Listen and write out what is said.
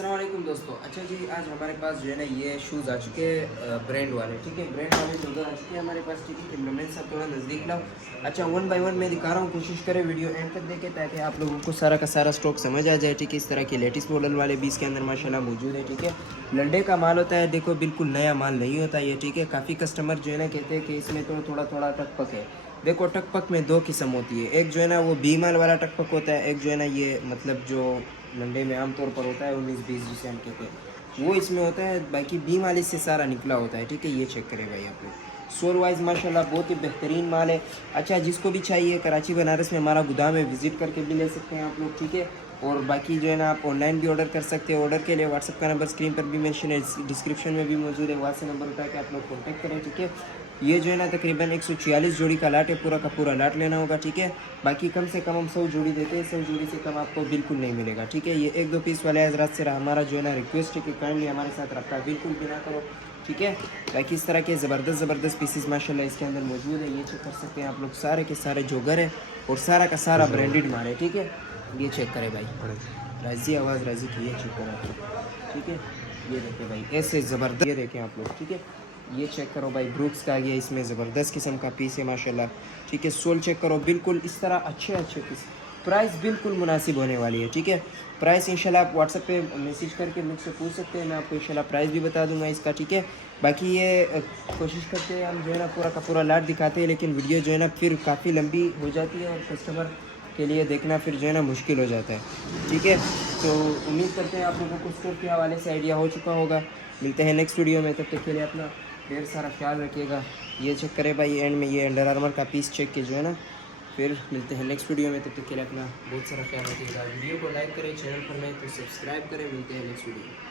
अस्सलाम वालेकुम दोस्तों। अच्छा जी, आज हमारे पास जो है ना ये शूज़ आ चुके हैं ब्रांड वाले। ठीक है, ब्रांड वाले शूज़ आ चुके हैं हमारे पास। ठीक है, कैमरा मैन साहब थोड़ा नज़दीक लाओ। अच्छा, वन बाय वन मैं दिखा रहा हूँ, कोशिश करें वीडियो एंड तक देखें ताकि आप लोगों को सारा का सारा स्टॉक समझ आ जाए। ठीक है, इस तरह के लेटेस्ट मॉडल वाले भी इसके अंदर माशाल्लाह मौजूद है। ठीक है, लंडे का माल होता है, देखो बिल्कुल नया माल नहीं होता ये। ठीक है, काफ़ी कस्टमर जो है ना कहते हैं कि इसमें तो थोड़ा थोड़ा टकपक है। देखो, टकपक में दो किस्म होती है, एक जो है ना वो बी माल वाला टकपक होता है, एक जो है ना ये मतलब जो लंडे में आमतौर पर होता है 19-20 जिसे हम कहते हैं, वो इसमें होता है। बाकी बी माल इससे सारा निकला होता है। ठीक है, ये चेक करें भाई आप लोग। सोल वाइज माशाल्लाह बहुत ही बेहतरीन माल है। अच्छा, जिसको भी चाहिए कराची बनारस में हमारा गोदाम है, विजिट करके भी ले सकते हैं आप लोग। ठीक है, और बाकी जो है ना आप ऑनलाइन भी ऑर्डर कर सकते हैं। ऑर्डर के लिए व्हाट्सअप का नंबर स्क्रीन पर भी मेंशन है, डिस्क्रिप्शन में भी मौजूद है, वहाँ से नंबर उठा के आप लोग कॉन्टैक्ट करें। ठीक है, ये जो है ना तकरीबन 146 जोड़ी का लाट है, पूरा का पूरा लाट लेना होगा। ठीक है, बाकी कम से कम हम 100 जोड़ी देते हैं, 100 जोड़ी से कम आपको बिल्कुल नहीं मिलेगा। ठीक है, ये 1-2 पीस वाले हजरात से हमारा जो है ना रिक्वेस्ट है कि काइंडली हमारे साथ रब्ता बिल्कुल भी ना करो। ठीक है, बाकी इस तरह के ज़बरदस्त पीसेस माशाल्लाह इसके अंदर मौजूद है। ये चेक कर सकते हैं आप लोग, सारे के सारे जोगर है और सारा का सारा ब्रांडेड माल है। ठीक है, ये चेक करें भाई, राजी आवाज़ राजी की, ये चेक करें। ठीक है, ये देखें भाई, ऐसे ज़बरदस्त, ये देखें आप लोग। ठीक है, ये चेक करो भाई, ब्रूक्स का आ गया, इसमें ज़बरदस्त किस्म का पीस है माशाल्लाह। ठीक है, सोल चेक करो, बिल्कुल इस तरह अच्छे पीस। प्राइस बिल्कुल मुनासिब होने वाली है। ठीक है, प्राइस इंशाल्लाह आप व्हाट्सएप पे मैसेज करके मुझसे पूछ सकते हैं, मैं आपको इंशाल्लाह प्राइस भी बता दूंगा इसका। ठीक है, बाकी ये कोशिश करते हैं हम जो है ना पूरा का पूरा लाट दिखाते हैं, लेकिन वीडियो जो है ना फिर काफ़ी लंबी हो जाती है और कस्टमर के लिए देखना फिर जो है ना मुश्किल हो जाता है। ठीक है, तो उम्मीद करते हैं आप लोगों को स्टोर के हवाले से आइडिया हो चुका होगा। मिलते हैं नेक्स्ट वीडियो में, तब तक के लिए अपना ढेर सारा ख्याल रखिएगा। ये चेक करें भाई, एंड में ये अंडर आर्मर का पीस चेक के जो है ना, फिर मिलते हैं नेक्स्ट वीडियो में, तब तक के लिए अपना बहुत सारा ख्याल रखिएगा। वीडियो को लाइक करें, चैनल पर नए तो सब्सक्राइब करें। मिलते हैं नेक्स्ट वीडियो में।